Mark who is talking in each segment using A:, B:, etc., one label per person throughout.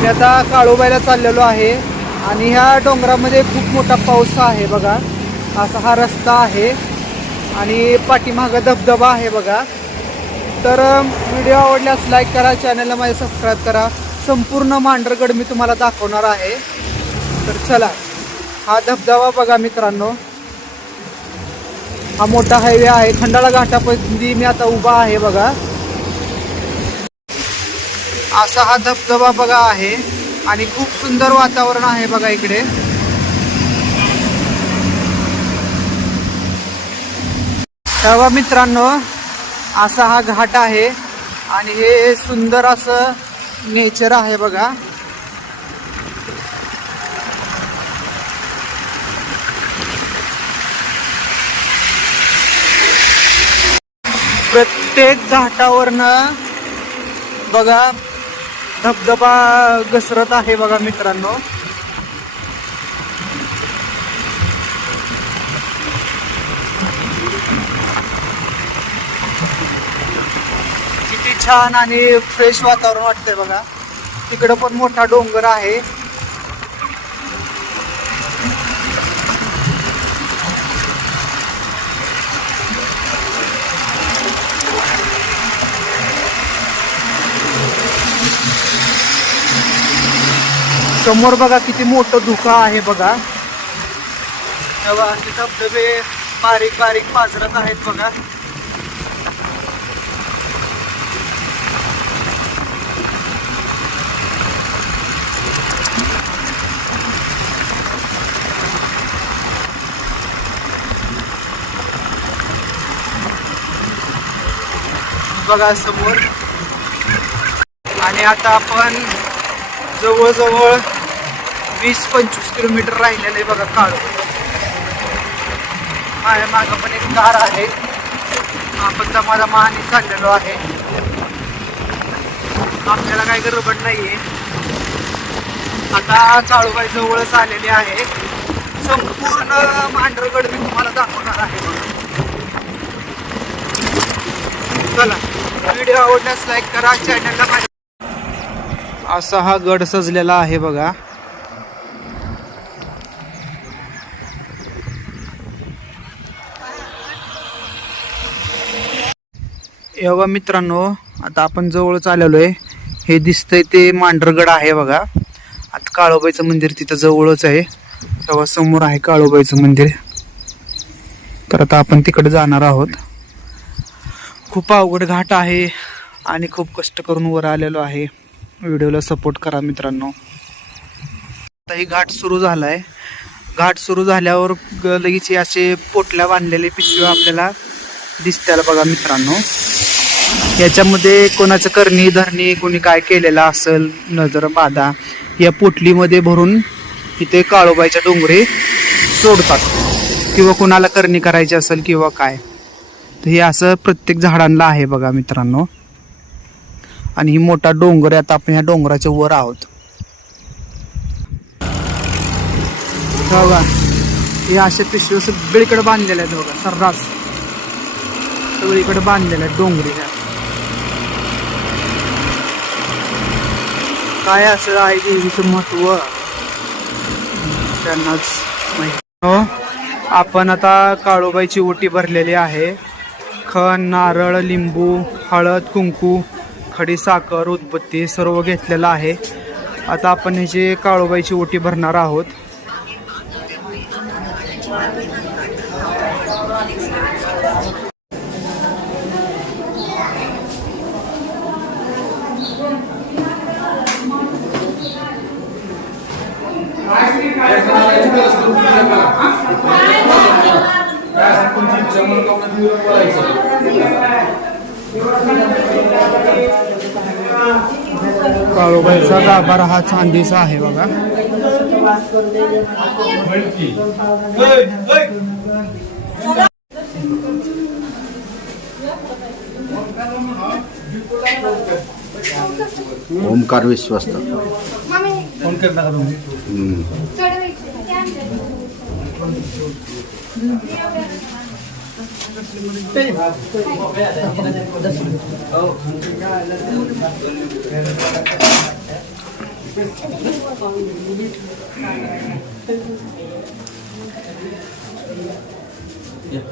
A: मी आता काळोबाईला चाललेलो आहे. आणि ह्या डोंगरामध्ये खूप मोठा पाऊस आहे बघा. असा हा रस्ता आहे. आणि पाठीमागं धबधबा आहे बघा. तर व्हिडिओ आवडल्यास लाईक करा चॅनलला माझे सबस्क्राईब करा. संपूर्ण मांढरगड मी तुम्हाला दाखवणार आहे. तर चला हा धबधबा बघा मित्रांनो. हा मोठा हायवे आहे. खंडाळा घाटापर्यंत मी आता उभा आहे बघा. असा हा धबधबा बघा आहे. आणि खूप सुंदर वातावरण आहे बघा इकडे. तेव्हा मित्रांनो असा हा घाट आहे. आणि हे सुंदर असं नेचर आहे बघा. प्रत्येक घाटावरनं बघा धबधबा घसरत आहे बघा मित्रांनो. किती छान आणि फ्रेश वातावरण वाटतंय बघा. तिकडं पण मोठा डोंगर आहे. समोर बघा किती मोठं धुका आहे बघा. असे धबधबे बारीक बारीक पाजरत आहेत बघा. बघा समोर. आणि आता आपण जवळजवळ वीस पंचवीस किलोमीटर राहिलेलं आहे बघा काळ. माझ्या मागं पण एक कार आहे. आपण दमादमाने चाललेलो आहे. आपल्याला काही गडबड नाहीये. आता चाळूबाई जवळच आलेली आहे. संपूर्ण मांढरगड मी तुम्हाला दाखवणार आहे चला व्हिडिओ आवडल्यास लाईक करा चॅनलला माझ्या असा हा गड सजलेला आहे बघा. योगा मित्रांनो आता आपण जवळच आलेलो आहे हे दिसतंय ते मांढरगड आहे बघा. आता काळोबाईचं मंदिर तिथं जवळच आहे. तेव्हा समोर आहे काळोबाईचं मंदिर. तर आता आपण तिकडे जाणार आहोत. खूप अवघड घाट आहे आणि खूप कष्ट करून वर आलेलो आहे. व्हिडिओला सपोर्ट करा मित्रांनो. आता ही घाट सुरू झालाय. घाट सुरू झाल्यावर लगेच हे असे पोटल्या बांधलेले पिशव्या आपल्याला दिसत्याला बघा मित्रांनो. याच्यामध्ये कोणाचं करणी धरणी कोणी काय केलेलं असेल नजर बाधा. या पोटलीमध्ये भरून इथे काळोबाईच्या डोंगरे सोडतात. किंवा कोणाला करणी करायची असेल किंवा काय. तर हे असं प्रत्येक झाडांना आहे बघा मित्रांनो. आणि ही मोठा डोंगर आहे. आता आपण ह्या डोंगराच्या वर आहोत. हे बघा हे असे पिशव्या सगळीकडे बांधलेले आहेत बघा सर्रास. सगळीकडे बांधलेले आहेत डोंगरी ह्या. काय असं आहे देवीचं महत्त्व? त्यांनाच माहिती. हो आपण आता काळोबाईची ओटी भरलेली आहे. खण नारळ लिंबू हळद कुंकू खडी साखर उदबत्ती सर्व घेतलेलं आहे. आता आपण ह्याची काळोबाईची ओटी भरणार आहोत काळोबाईचा गाभारा हा चांदीचा आहे बघा.
B: ओमकार विश्वस्त. हम्म.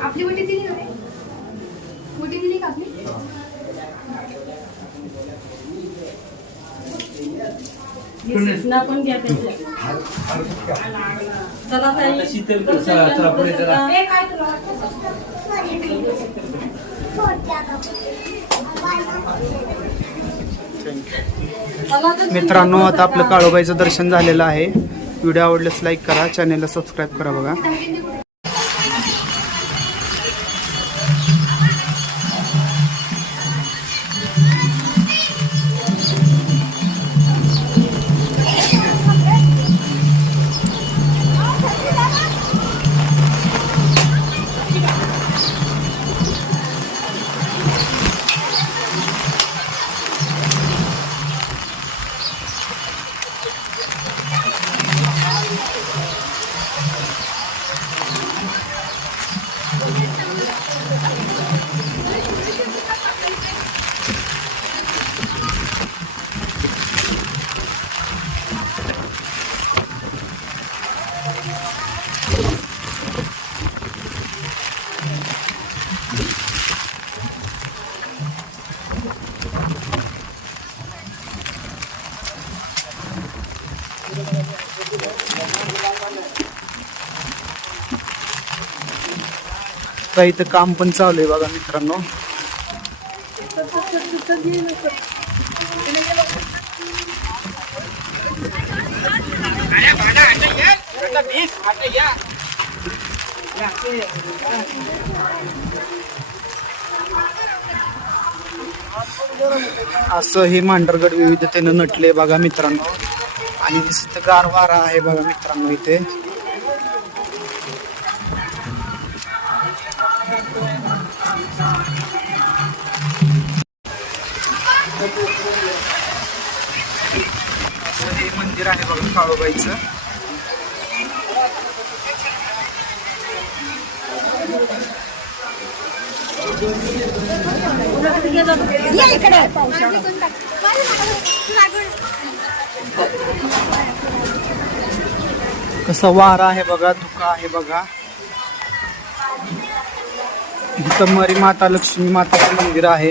B: आपली वटी दिली नव्हे वटी दिली का आपली
C: ना पण घ्या त्याच्या. चला ताई.
D: शीतल
A: मित्रांनो आता आपलं काळोबाईचं दर्शन झालेलं आहे. व्हिडिओ आवडल्यास लाईक करा चॅनेलला सबस्क्राईब करा बघा. आता इथं काम पण चालू आहे बघा मित्रांनो. असं हे मांढरगड विविधतेनं नटले बघा मित्रांनो. आणि तिथं गार वारा आहे बघा मित्रांनो इथे. असं हे मंदिर आहे बघा काळोबाईचं. कसं वारा आहे बघा धुका आहे बघा. इथं मरी माता लक्ष्मी माताचं मंदिर आहे.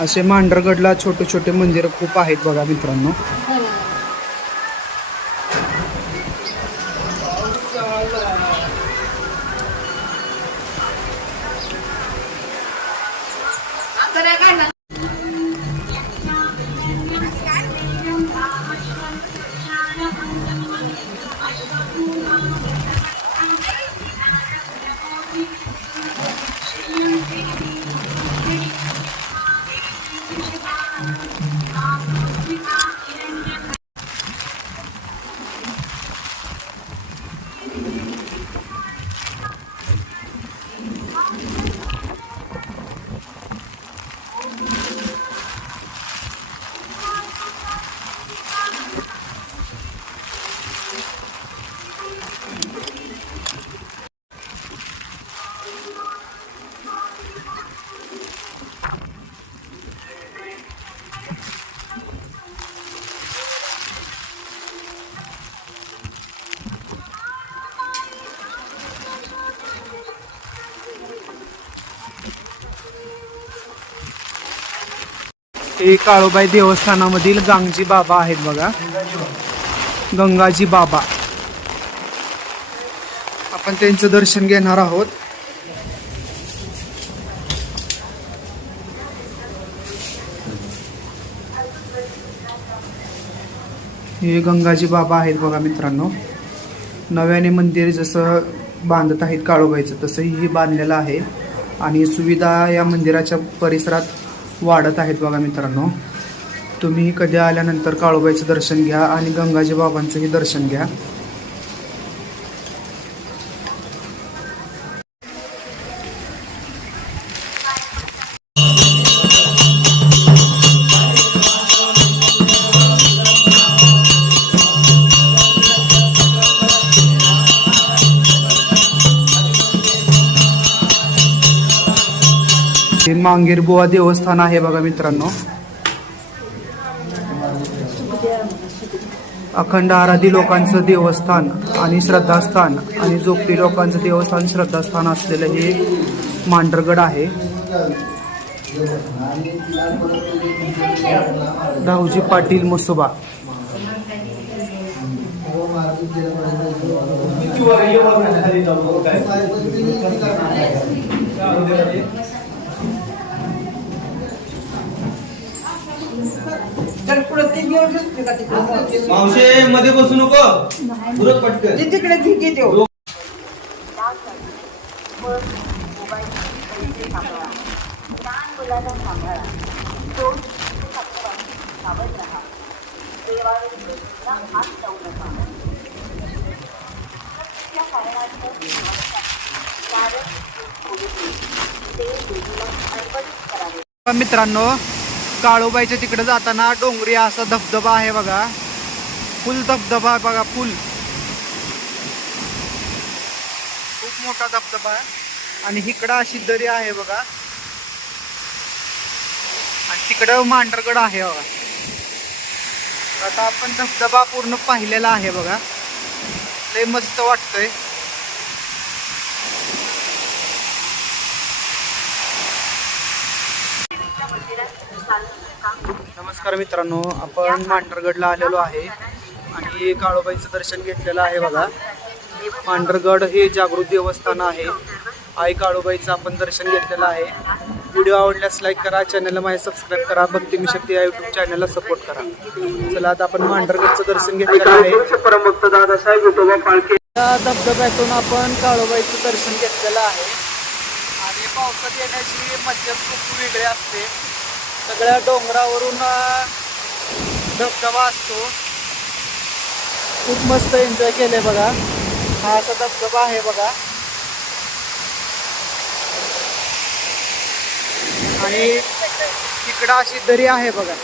B: असे
A: मांढरगडला छोटे छोटे मंदिरं खूप आहेत बघा मित्रांनो. हे काळोबाई देवस्थानामधील गांगजी बाबा आहेत बघा. गंगाजी बाबा. आपण त्यांचं दर्शन घेणार आहोत. हे गंगाजी बाबा आहेत बघा मित्रांनो. नव्याने मंदिर जसं बांधत आहेत काळोबाईचं तसंही हे बांधलेलं आहे. आणि सुविधा या मंदिराच्या परिसरात वाढत आहेत बघा मित्रांनो. तुम्ही कधी आल्यानंतर काळूबाईचं दर्शन घ्या आणि गंगाजी बाबांचंही दर्शन घ्या. हे मांगीर बुवा देवस्थान आहे बघा मित्रांनो. अखंड आराधी लोकांचं देवस्थान आणि श्रद्धास्थान आणि जोगती लोकांचं देवस्थान श्रद्धास्थान असलेलं हे मांढरगड आहे. राहुजी पाटील मुसोबा.
D: मावशे मध्ये बसू नको. पुरत पटकन.
A: मित्रांनो काळूबाईच्या तिकडे जाताना डोंगरी असा धबधबा आहे बघा. फुल धबधबा आहे बघा फुल. खूप मोठा धबधबा आहे. आणि इकडं अशी दरी आहे बघा. आणि तिकडं मांढरगड आहे बघा. आता आपण धबधबा पूर्ण पाहिलेला आहे बघा. लय मस्त वाटतंय. नमस्कार मित्रांनो आपण मांढरगडला आलेलो आहे आणि काळोबाईचं दर्शन घेतलेलं आहे बघा. मांढरगड हे जागृत देवस्थान आहे. आई काळोबाईचं आपण दर्शन घेतलेलं आहे. व्हिडिओ आवडल्यास लाईक करा चॅनलला माझ्या सबस्क्राईब करा भक्ती मी शक्ती या युट्यूब चॅनलला सपोर्ट करा. चला आता आपण मांढरगडचं दर्शन घेतलेलं आहे. त्या धबधब्यातून आपण काळोबाईचं दर्शन घेतलेलं आहे. आणि पावसात येण्याची मज्जाच खूप वेगळी असते. सगळ्या डोंगरावरून धबधबा असतो. खूप मस्त एन्जॉय केले बघा. हा असा धबधबा आहे बघा. आणि तिकडं अशी दरी आहे बघा.